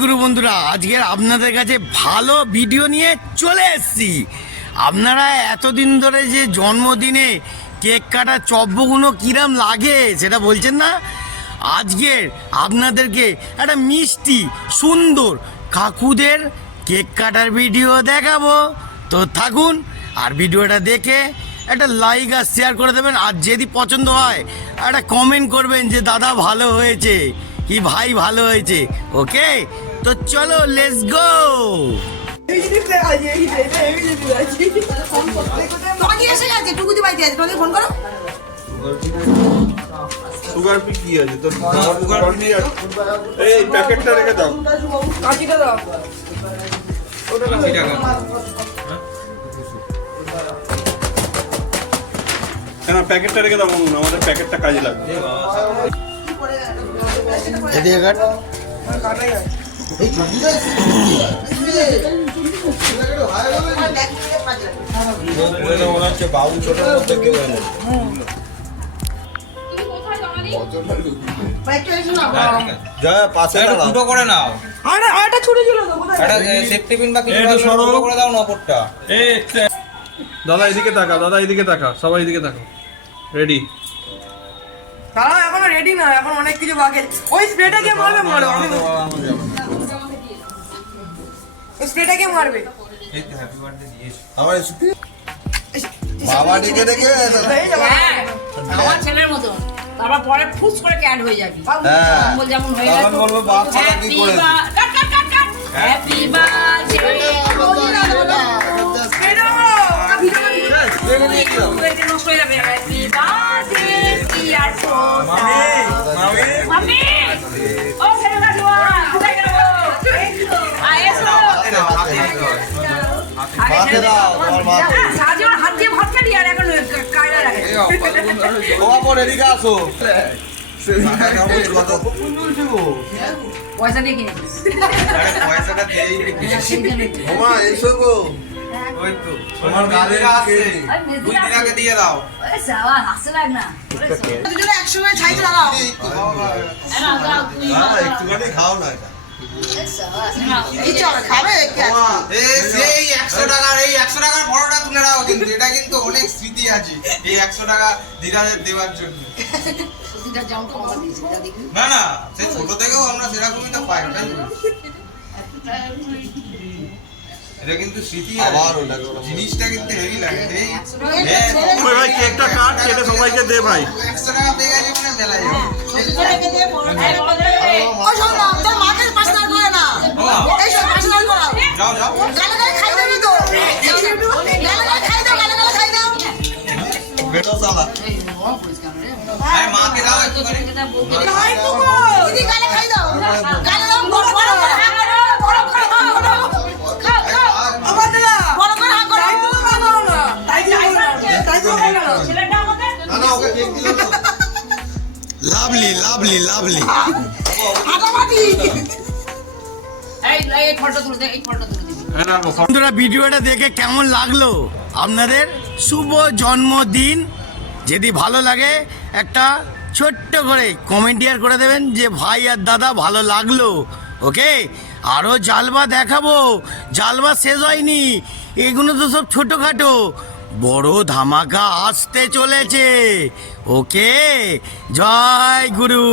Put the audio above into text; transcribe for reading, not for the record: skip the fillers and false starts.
গুরু বন্ধুরা, আজকে আপনাদের কাছে ভালো ভিডিও নিয়ে চলে এসেছি। আপনারা এতদিন ধরে যে জন্মদিনে কেক কাটা চব্যগুলো কিরম লাগে সেটা বলছেন না, আজকে আপনাদেরকে একটা মিষ্টি সুন্দর কাকুদের কেক কাটার ভিডিও দেখাবো। তো থাকুন আর ভিডিওটা দেখে একটা লাইক আর শেয়ার করে দেবেন, আর যদি পছন্দ হয় একটা কমেন্ট করবেন যে দাদা ভালো হয়েছে কি ভাই ভালো হয়েছে। ওকে, তো চলো লেটস গো। সুগার ফ্রি কি আছে তোর? এই প্যাকেটটা রেখে দাও। কাঁচিটা দাও। ওটা 80 টাকা। না প্যাকেটটা রেখে দাও, আমাদের প্যাকেটটা কাজে লাগবে। এদিকে কাট। বাবু ছোটের মধ্যে কেউ এলো। ফুটো করে নাও। আরেকটা ছোট ছিল তো কোথায়? একটা সেফটি পিন বা কিছু ফুটো করে দাও নপরটা। দাদা এদিকে তাকা, দাদা এদিকে তাকা, সবাই এদিকে তাকা। রেডি? দাঁড়াও, এখনো রেডি না, এখন অনেক কিছু বাকি। ওই স্প্রেটা কে মারবে? মারো, আমি ওই স্প্রেটা কে মারবে? এই তো হ্যাপি বার্থডে দিয়েছো। বাবা ডেকে ডেকে আমার ছেলের মতো তারপর পরে ফুস করে ক্যাট হয়ে যাবি। কম্বল যেমন হয়ে গেল তখন বলবো বাচ্চাটা কি করে হ্যাপি বার্থডে স্প্রেটা নষ্ট হয়ে যাবে। হ্যাপি বার্থডে ডিয়ার মামি ও ছেলেটা জোয়া কোথায় গেল? আয়েছো হাতে দাও, আমার মা। সাজিওর হাত দিয়ে ভাত খালি আর এখন কায়দা রাখে। বাবা পরে এদিকে আসো। পয়সা দিয়ে কিনেছিস? আরে পয়সাটা দিয়েই রেখেছি। মামা এসো গো। ওই তো তোমার গালে আসছে। 2 দিন আগে দিয়ে দাও। ওরে সাবা হাসতে লাগ না। দুজনে একসঙ্গে ছাইতে দাঁড়াও। একটুখানি খাও না এটা। এই চল খাবে কে? এই সেই 100 টাকার এই 100 টাকার বড়টা তুলে নাও, কিন্তু এটা কিন্তু অনেক স্মৃতি আছে এই 100 টাকা দিদাদের দেওয়ার জন্য। সুতিটা জাম কমা দিয়েছে যা দেখি। না না, সেই ছোট থেকেও আমরা সেরকমই তো পাই না। এটা কিন্তু স্মৃতি আর জিনিসটা কিন্তু হেভি লাগে। এই ওই ভাই কেকটা কাট, কেটে সবাইকে দে ভাই। 100 টাকা পেয়ে গেলে মানে মেলায় যাবে। ওই শোন না, তোর মাকে পার্সোনাল করে না। এই সব পার্সোনাল করাও। যাও যাও। গালে গালে খাই দেবি তো। গালে গালে খাই দাও, গালে গালে খাই দাও। বেটো সালা। আরে মাকে দাও একটু করে। খাই তো গো। দিদি গালে খাই দাও। গালে দাও, বড় বড় করে হাঁ করো, বড় করে হাঁ করো। খাও খাও। আবার দিলা। বড় করে হাঁ করো। তাই তো খাই দাও। ছেলেটা আমাকে না না, ওকে কেক দিলে তো। Lovely lovely lovely. হাঁটামাটি। এই ফটো তুলে দে, এই ফটো তুলে দিবি। বন্ধুরা, ভিডিওটা দেখে কেমন লাগলো আপনাদের? শুভ জন্মদিন। যদি ভালো লাগে একটা ছোট্ট করে কমেন্টিয়ার করে দেবেন যে ভাই আর দাদা ভালো লাগলো। ওকে, আরও জালবা দেখাবো, জালবা শেষ হয়নি, এগুলো তো সব ছোটোখাটো, বড় ধামাকা আসতে চলেছে। ওকে, জয় গুরু।